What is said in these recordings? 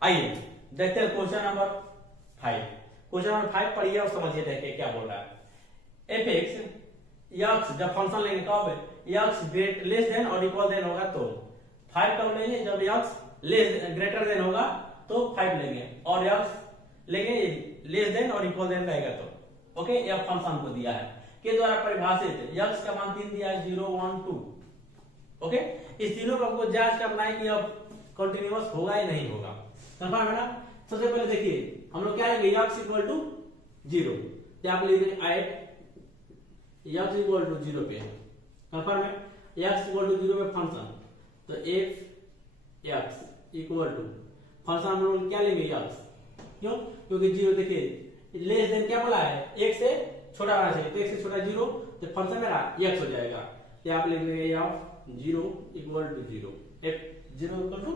आइए देखते हैं क्वेश्चन नंबर 5। क्वेश्चन नंबर 5 पढ़िए और समझिए, देखिए क्या बोल रहा है। एफ एक्स यक्स जब फंक्शन लेंगे कब यक्स लेस देन और इक्वल देन होगा तो 5 कब लेंगे, जब यक्स ग्रेटर देन होगा तो 5 लेंगे, और यक्स लेंगे लेस देन और इक्वल देन रहेगा तो। ओके, यह फंक्शन को दिया है के द्वारा परिभाषित यक्स का मान 3 दिया है 0 1 2। ओके, इस तीनों को आपको जांच करना है कि अब कंटिन्यूअस होगा या नहीं होगा। कंफर्म है ना। सबसे पहले देखिए हम लोग क्या लेंगे यक्स इक्वल टू 0, क्या आप लिखेंगे एट यक्स इक्वल टू 0 पे। कंफर्म है, यक्स इक्वल टू 0 पे फंक्शन, तो f x equal to function हम लोग क्या लेंगे यक्स, क्यों, क्योंकि 0 देखिए लेस देन क्या बोला है, 1 से छोटा होना चाहिए, तो 1 से छोटा 0, तो फंक्शन मेरा x हो जाएगा। तो आप लिख लेंगे of 0 equal to 0, f 0 equal to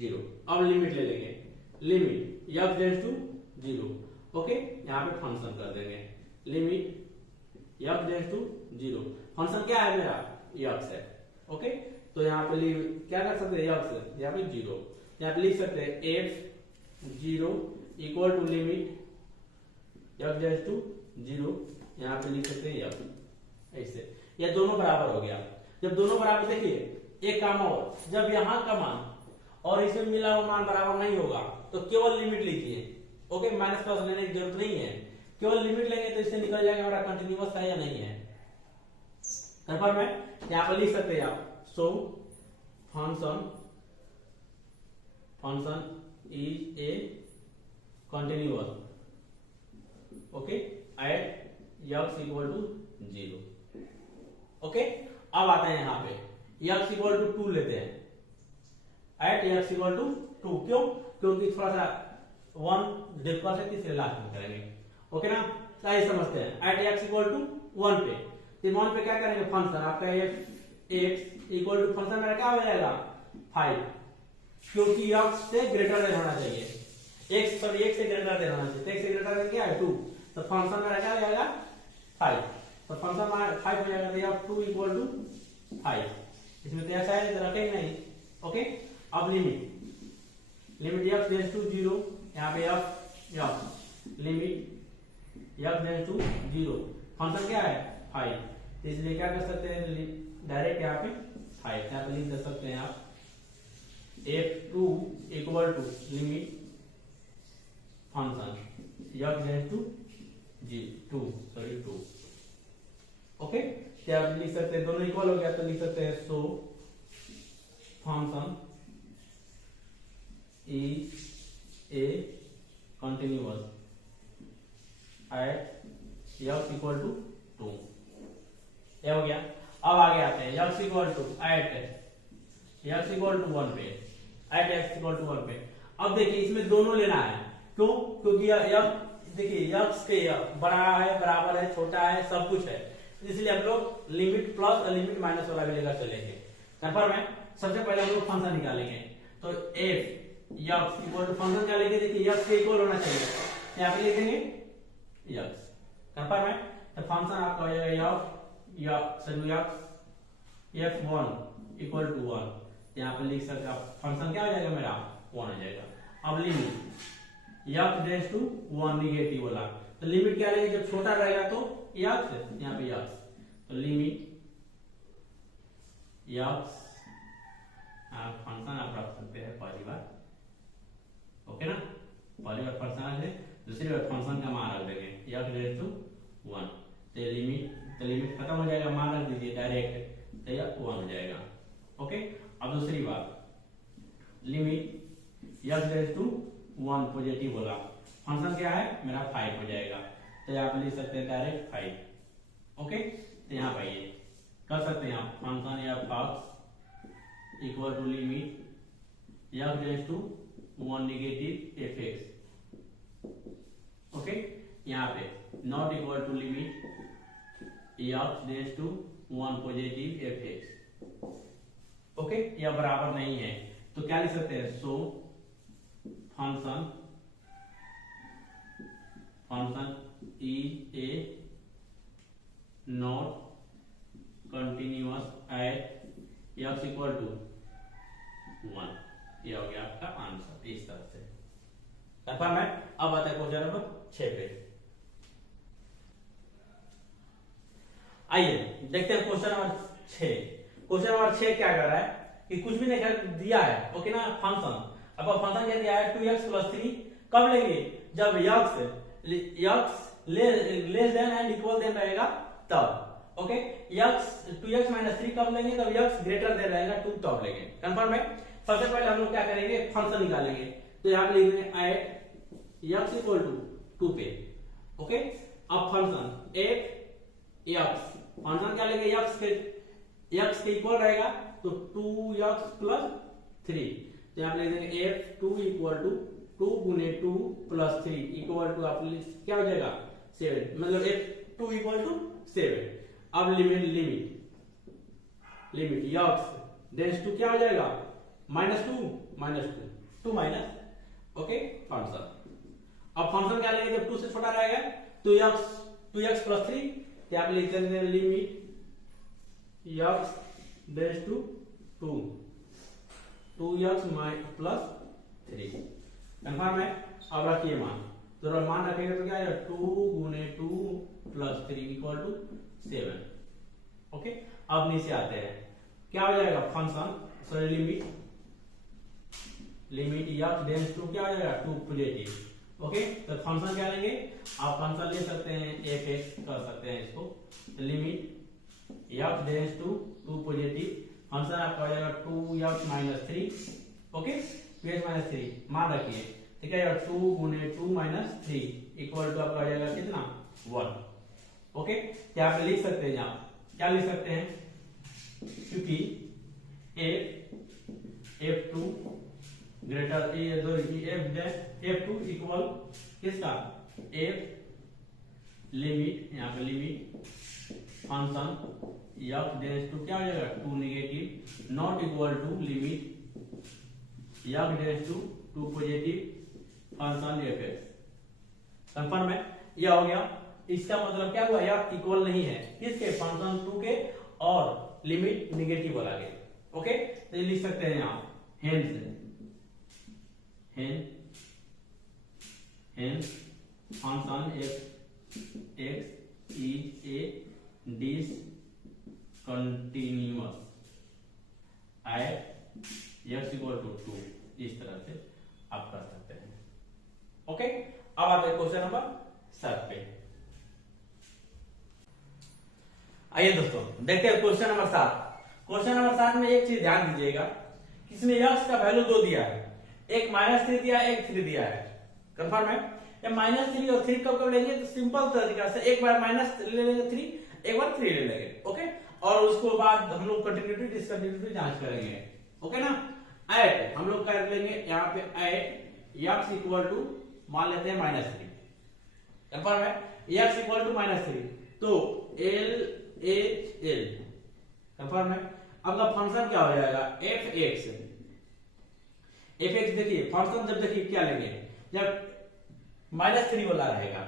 0। अब लिमिट ले लेंगे, limit x tends to 0। Okay, यहाँ पे फंक्शन कर देंगे limit x tends to 0। Function क्या है मेरा x है। ओके, तो यहाँ पे क्या कर सकते हैं x, यहाँ पे 0, यहाँ पे लिख सकते हैं f 0 equal to limit x tends to 0, यहाँ पे लिख सकते हैं ऐसे, या दोनों बराबर हो गया। जब दोनों बराबर, देखिए एक काम और, जब यहाँ का मान और इसमें मिला हुआ मान बराबर नहीं होगा तो केवल लिमिट लीजिए। ओके, माइनस प्लस लेने की जरूरत नहीं है, केवल लिमिट लेंगे तो इससे निकल जाएगा हमारा कंटिन्यूअस है या नहीं है। कंफर्म है, यहाँ पर लिख सकते हैं आप so function is a continuous okay at x equal to 0। Okay, अब आता है यहाँ पे x इक्वल टू 2 लेते हैं, एट x इक्वल टू 2, क्यों, क्योंकि थोड़ा सा 1 डिफरेंस है, इसलिए लास्ट में करेंगे। ओके ना, सही समझते हैं। एट x इक्वल टू 1 पे, तो 1 पे क्या करेंगे, फंक्शन आपका x इक्वल टू फंक्शन मेरा क्या हो जाएगा 5, क्योंकि x से ग्रेटर देन होना चाहिए, x से ग्रेटर देन होना चाहिए, तो x से ग्रेटर देन क्या है 2, तो फंक्शन मेरा क्या हो जाएगा 5, तो फंक्शन 5 हो जाएगा, तो यहाँ 2 इक्वल टू 5, इसमें तो ऐसा है तो रखेंगे नहीं। ओके, अब लिमिट x टेंड्स टू 0, यहाँ पे f limit x tends to 0, function क्या है 5, तो इसलिए क्या कर सकते हैं डायरेक्ट यहाँ पे 5, यहाँ पे लिख दे सकते हैं आप f2 equal to limit function x tends to 2। Okay, क्या आप लिख सकते हैं, दोनों इक्वल हो गया तो लिख सकते हैं so function is a continuous at x equal to 2। ये हो गया। अब आगे आते हैं x equal to at x equal to 1 पे, एट x इक्वल टू 1 पे। अब देखिए इसमें दोनों लेना है, क्यों, क्योंकि देखिए x के बड़ा है, बराबर है, छोटा है, सब कुछ है, इसलिए हम लोग लिमिट प्लस और लिमिट माइनस वाला भी लेकर चलेंगे। कंफर्म है। सबसे पहले हम लोग फंक्शन निकालेंगे, तो f x equal to function क्या लेंगे, देखिए x के इक्वल होना चाहिए, यहाँ पे लिखेंगे x। कंफर्म है, तो फंक्शन आपका हो जाएगा f1 इक्वल टू 1, यहाँ पे लिख सकते हैं फंक्शन क्या हो जाएगा मेरा 1 हो जाएगा। अब limit x tends to 1 negative वाला, तो लिमिट क्या रहेगी, जब छोटा रहेगा तो x, यहाँ पे x, तो लिमिट x फंक्शन आप रख सकते हैं पहली बार। ओके ना, पहली बार फंक्शन रख दें, दूसरी बार फंक्शन का मान रख देंगे x टेंड्स टू 1, तो लिमिट खत्म हो जाएगा, मान रख दीजिए डायरेक्ट, तो यह 1 हो जाएगा। ओके, अब दूसरी बात limit x tends to 1 positive होगा, फंक्शन क्या है मेरा 5 हो जाएगा, तो यहाँ पे लिख सकते हैं डायरेक्ट 5। ओके, तो यहाँ पे ये कर सकते हैं आप फंक्शन या फॉक्स equal to limit x tends to 1 negative fx। Okay, यहाँ पे not equal to limit x tends to 1 positive fx। Okay, यह बराबर नहीं है, तो क्या लिख सकते हैं so function is a not continuous at x equal to 1। ये हो गया आपका आंसर इस तरह से। कंफर्म है। अब आता है क्वेश्चन नंबर 6 पे। आइए देखते हैं क्वेश्चन नंबर 6। क्वेश्चन नंबर 6 क्या कर रहा है कि कुछ भी नहीं दिया है, ओके ना, फंक्शन। अब फंक्शन क्या दिया है 2x + 3, कब लेंगे जब x less than and equal than रहेगा तब, ओके। x 2x - 3 कब लेंगे जब x ग्रेटर देन रहेगा 2 तब लेंगे, कंफर्म है। सबसे पहले हम लोग क्या करेंगे, फंक्शन निकालेंगे। तो यहां पे लिख देंगे ऐट x = 2 पे, ओके। अब फंक्शन f x, फंक्शन क्या लेंगे x के इक्वल रहेगा तो 2x + 3। तो यहां पे लिख देंगे f2 = 2 × 2 + 3 = आप क्या हो जाएगा 7, मतलब f2 = 7। अब लिमिट x डेंस टू क्या हो जाएगा -2 माइनस, ओके, फंक्शन। अब फंक्शन क्या लेंगे जब 2 से छोटा रहेगा 2x + 3, क्या आप लिख देंगे limit x tends to 2x + 3, confirm है। अब रखिए मान, तो मान रखेंगे तो क्या है 2 × 2 + 3 = 7, ओके। अब नीचे आते हैं, क्या हो जाएगा function, sorry limit x tends to क्या हो जाएगा 2 पॉजिटिव, ओके। तो फंक्शन क्या लेंगे, आप फंक्शन ले सकते हैं f(x) कर सकते हैं इसको, limit x tends to 2 positive, function आपका हो जाएगा 2x - 3, ओके, 2x - 3 मान रखिए, ठीक है। 2 × 2 - 3 = आपका हो जाएगा कितना 1, ओके। क्या आप लिख सकते हैं, यहाँ क्या लिख सकते हैं, क्योंकि f2 ग्रेटर f2 इक्वल किसका f लिमिट, यहाँ पे limit function x tends to क्या हो जाएगा 2 negative, not equal to limit x tends to 2 positive function f(x), confirm है। यह हो गया। इसका मतलब क्या हुआ, यह इक्वल नहीं है किसके, फंक्शन 2 के और लिमिट नेगेटिव वाला के, ओके। तो ये लिख सकते हैं यहाँ hence function f(x) is a discontinuous at x = 2, इस तरह से आप कर सकते हैं, ओके। अब आते हैं क्वेश्चन नंबर 7 पे। आइए दोस्तों देखते हैं क्वेश्चन नंबर 7। क्वेश्चन नंबर 7 में एक चीज ध्यान दीजिएगा, इसमें x का वैल्यू 2 दिया है, एक -3 दिया है, एक 3 दिया है, कंफर्म है। ये -3 और 3 कब लेंगे, तो सिंपल तरीका से एक बार माइनस ले लेंगे 3, एक बार 3 ले लेंगे, ओके। और उसको बाद हम लोग कंटिन्यूटी डिसकंटिन्यूटी जांच करेंगे, ओके ना। ऐड हम लोग कर लेंगे यहाँ पे ऐड x = मान लेते हैं -3, कंफर्म है। x = -3 तो l कंफर्म है। अब का फंक्शन क्या हो जाएगा f(x), देखिए फंक्शन जब देखिए क्या लेंगे जब -3 वाला रहेगा,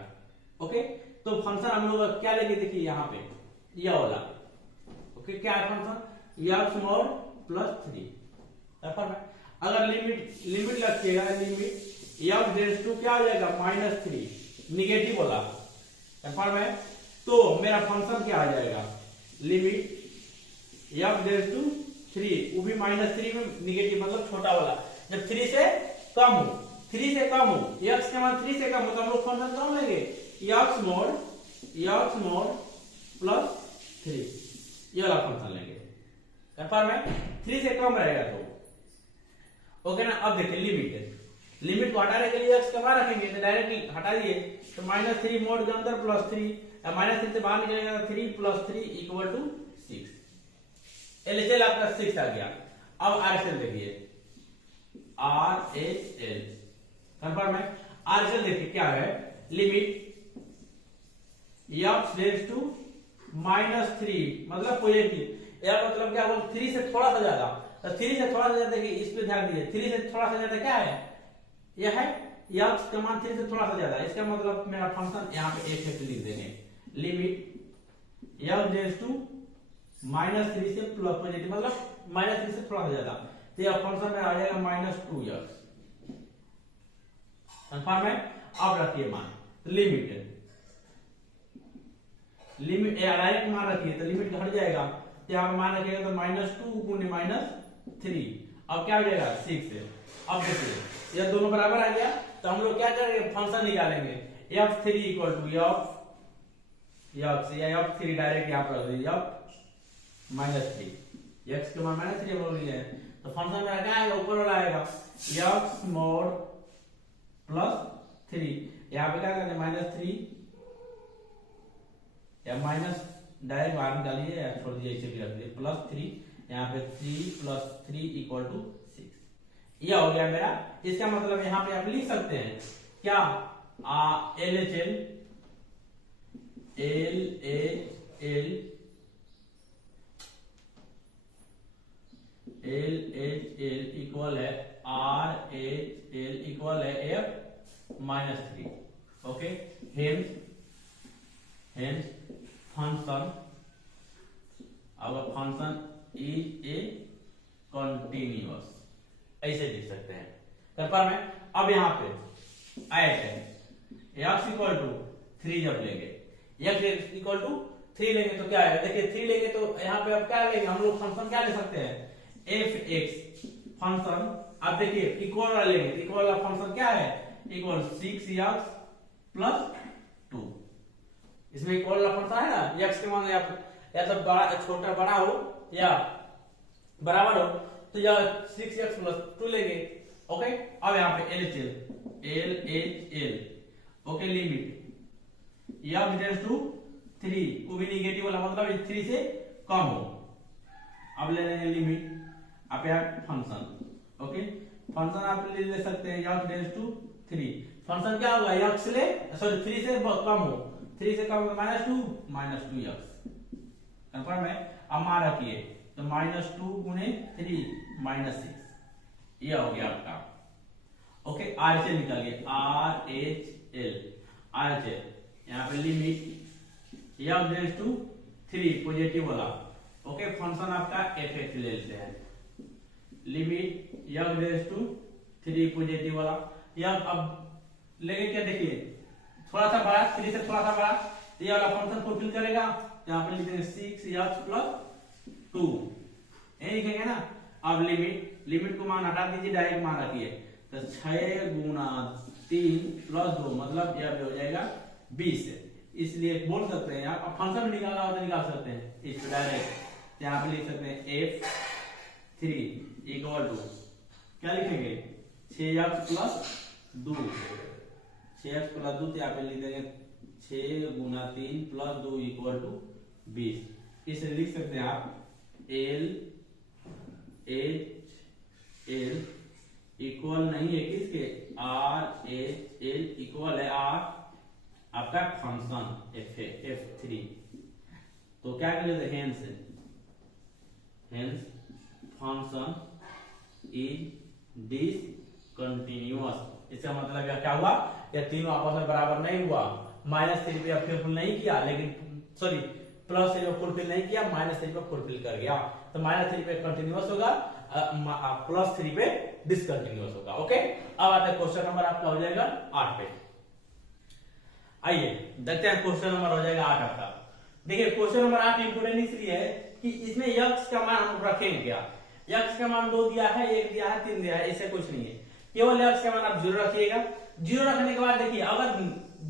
ओके। तो फंक्शन हम लोग क्या लेंगे, देखिए यहाँ पे यह वाला, ओके। क्या है फंक्शन x mod +3, कंफर्म है। अगर लिमिट रखिएगा, लिमिट x डेंस टू क्या हो जाएगा -3 निगेटिव वाला, कंफर्म है। तो मेरा फंक्शन क्या आ जाएगा, लिमिट x डेंस टू 3, वो भी -3 में निगेटिव मतलब छोटा वाला, जब 3 से कम हो, x के मान 3 से कम हो तो हम लोग फंक्शन कौन लेंगे x mod +3, ये वाला फंक्शन लेंगे, कंफर्म है। 3 से कम रहेगा तो, ओके ना। अब देखिए लिमिट को हटाने के लिए x कहाँ रखेंगे, तो डायरेक्टली हटा दिए, तो -3 मोड के अंदर +3, -3 से बाहर निकलेगा 3 + 3 = 6, LHL आपका 6 आ गया। अब RHL देखिए, RHL कंफर्म है। RHL देखिए क्या है, लिमिट x डेंस टू -3 मतलब पॉजिटिव, या मतलब क्या बोल 3 से थोड़ा सा ज्यादा, तो 3 से थोड़ा सा ज्यादा, देखिए इस पे ध्यान दीजिए, 3 से थोड़ा सा ज्यादा क्या है, यह है x का मान 3 से थोड़ा सा ज्यादा, इसका मतलब मेरा फंक्शन यहाँ पे f लिख देंगे, लिमिट x डेंस टू -3 से प्लस पॉजिटिव मतलब -3 से थोड़ा सा ज्यादा, तो यह फंक्शन में आ जाएगा -2x, कंफर्म है। अब रखिए मान, लिमिट डायरेक्ट मान रखिए तो लिमिट हट जाएगा, तो यहाँ पे मान रखिएगा तो -2 गुने -3, अब क्या हो जाएगा 6 है। अब देखिए ये दोनों बराबर आ गया, तो हम लोग क्या करेंगे फंक्शन निकालेंगे f3 equal to f3 direct यहाँ पर f -3, x के मान -3 हम लोग लिए हैं, तो फंक्शन में क्या आएगा ऊपर वाला आएगा x mod +3, यहाँ पे क्या करेंगे -3 या माइनस डायरेक्ट बाहर निकालिए या छोड़ दीजिए, इसे भी रख दीजिए +3, यहाँ पे 3 + 3 = 6, यह हो गया मेरा। इसका मतलब यहाँ पे आप लिख सकते हैं क्या LHL इक्वल है RHL इक्वल है f-3, ओके। हेंस फंक्शन, अगर फंक्शन इज ए कंटिन्यूअस, ऐसे लिख सकते हैं, कंफर्म है। अब यहाँ पे ऐड है x इक्वल टू 3, जब लेंगे x इक्वल टू 3 लेंगे तो क्या आएगा, देखिए 3 लेंगे तो यहाँ पे अब क्या लेंगे हम लोग फंक्शन क्या ले सकते हैं f(x) फंक्शन। अब देखिए इक्वल वाला लेंगे, इक्वल वाला फंक्शन क्या है इक्वल 6x + 2, इसमें इक्वल वाला फंक्शन है ना, x के मान या तो बड़ा छोटा बड़ा हो या बराबर हो, तो यह 6x + 2 लेंगे, ओके। अब यहाँ पे LHL, okay, limit f tends to 3, वो भी निगेटिव वाला मतलब 3 से कम हो। अब ले लेंगे लिमिट, आप यहाँ फंक्शन, ओके, फंक्शन आप ले सकते हैं f टेंड्स टू 3, फंक्शन क्या होगा x ले सॉरी 3 से कम हो, 3 से कम -2x, कंफर्म है। अब मान रखिए तो -2 गुने 3 -6, ये हो गया आपका, ओके। RHL निकालिए RHL, यहाँ पे limit f tends to 3 positive वाला, ओके, फंक्शन आपका f(x) ले लेते हैं, limit f tends to 3 positive वाला, यह अब लेंगे क्या, देखिए थोड़ा सा बड़ा, 3 से थोड़ा सा बड़ा, ये वाला फंक्शन फुलफिल करेगा, यहाँ पे लिखेंगे 6x + 2, यही लिखेंगे ना। अब लिमिट को मान हटा दीजिए, डायरेक्ट मान रखिए, तो 6 गुना 3 + 2 मतलब यह हो जाएगा 20, इसलिए बोल सकते हैं आप फंक्शन में निकालना हो तो निकाल सकते हैं इस पे डायरेक्ट, यहाँ पे लिख सकते हैं f3 इक्वल टू क्या लिखेंगे 6x + 2, 6x + 2, तो यहाँ पे लिख देंगे 6 गुना 3 + 2 = 20, इसे लिख सकते हैं आप LHL इक्वल नहीं है किसके RHL इक्वल है R आपका फंक्शन f3, तो क्या कर लेते हैं हेंस फंक्शन इज डिसकंटिन्यूअस, इसका मतलब क्या हुआ, या तीनों आपस में बराबर नहीं हुआ, -3 पे फुलफिल नहीं किया, लेकिन सॉरी +3 पे फुलफिल नहीं किया, -3 पे फुलफिल कर गया, तो -3 पे कंटिन्यूअस होगा, +3 पे डिसकंटिन्यूअस होगा, ओके। अब आता है क्वेश्चन नंबर आपका हो जाएगा 8 पे, आइए देखते हैं क्वेश्चन नंबर हो जाएगा 8 आपका। देखिए क्वेश्चन नंबर 8 इंपोर्टेंट इसलिए है कि इसमें x का मान हम रखेंगे क्या, x का मान 2 दिया है, 1 दिया है, 3 दिया है, ऐसे कुछ नहीं है, केवल x का मान आप 0 रखिएगा। 0 रखने के बाद देखिए अगर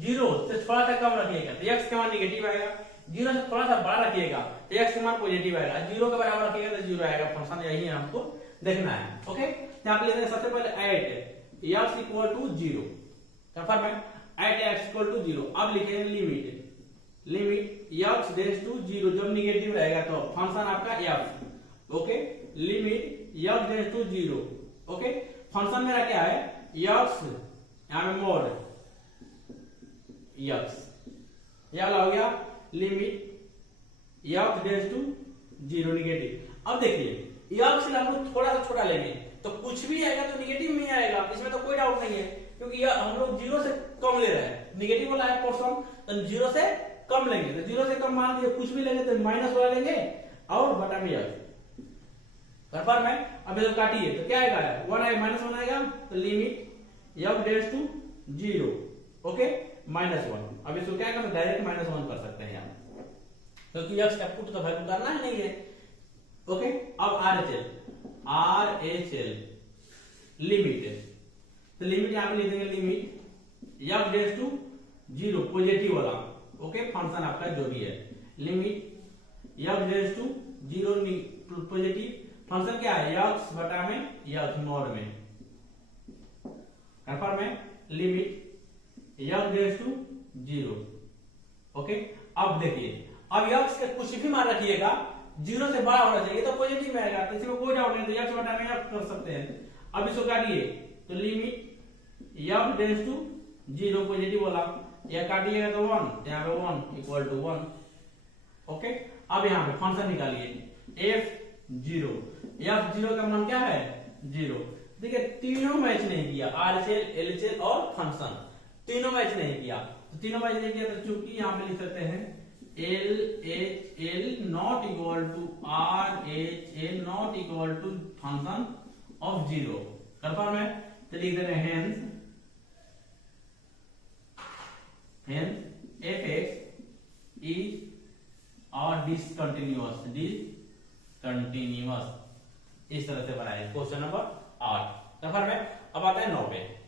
0 से थोड़ा सा कम रखिएगा तो x का मान नेगेटिव आएगा, 0 से थोड़ा सा बड़ा रखिएगा तो x का मान पॉजिटिव आएगा, 0 के बराबर रखिएगा तो 0 आएगा, फंक्शन यही है हमको देखना है, ओके। यहाँ पे लेते हैं सबसे पहले at x equal to 0, confirm है, ऐड x इक्वल टू 0। अब लिखेंगे लिमिट x टेंड्स टू 0, जब नेगेटिव रहेगा तो फंक्शन आपका f, okay, limit x tends to 0, okay. Function मेरा क्या है x, यहाँ में मोड x, यह वाला हो गया limit x tends to 0 negative. अब देखिए x से हम लोग थोड़ा सा छोटा लेंगे तो कुछ भी आएगा तो नेगेटिव में आएगा, इसमें तो कोई डाउट नहीं है, क्योंकि यह हम लोग 0 से कम ले रहे हैं, नेगेटिव वाला है पोर्शन, तो 0 से कम लेंगे, तो 0 से कम मान लीजिए कुछ भी लेंगे तो माइनस वाला लेंगे और बटा में x, कंफर्म है। अब इसको काटिए तो क्या आएगा 1 आएगा, -1 आएगा, तो limit f tends to zero, okay, -1। अब इसको क्या करना, डायरेक्ट -1 कर सकते हैं यहाँ, क्योंकि यक्स का पुट तो वैल्यू करना ही नहीं है, ओके। अब RHL लिमिट, तो लिमिट यहाँ पे लिख देंगे, limit f tends to 0 positive वाला, ओके, फंक्शन आपका जो भी है, limit f tends to 0 positive, function क्या है, x बटा में x नॉट में, कंफर्म है, limit f tends to 0, okay. अब देखिए, अब x का कुछ भी मान रखिएगा 0 से बड़ा होना चाहिए, तो पॉजिटिव में आएगा, तो इसमें कोई डाउट नहीं, तो x बटा में f कर सकते हैं। अब इसको काटिए, तो limit f tends to 0 positive वाला, यह काटिएगा तो 1, यहाँ पे 1 इक्वल टू 1, ओके। अब यहाँ पे फंक्शन निकालिए, f0 का मान क्या है, 0। देखिए तीनों मैच नहीं किया, RHL, LHL और फंक्शन, तीनों मैच नहीं किया, तो तीनों मैच नहीं किया, तो चूंकि यहाँ पे लिख सकते हैं LHL not equal to RHL not equal to function of 0, confirm है, तो लिख दे रहे हैं hence fx is discontinuous, इस तरह से बनाए क्वेश्चन नंबर 8, कंफर्म है। अब आता है 9 पे।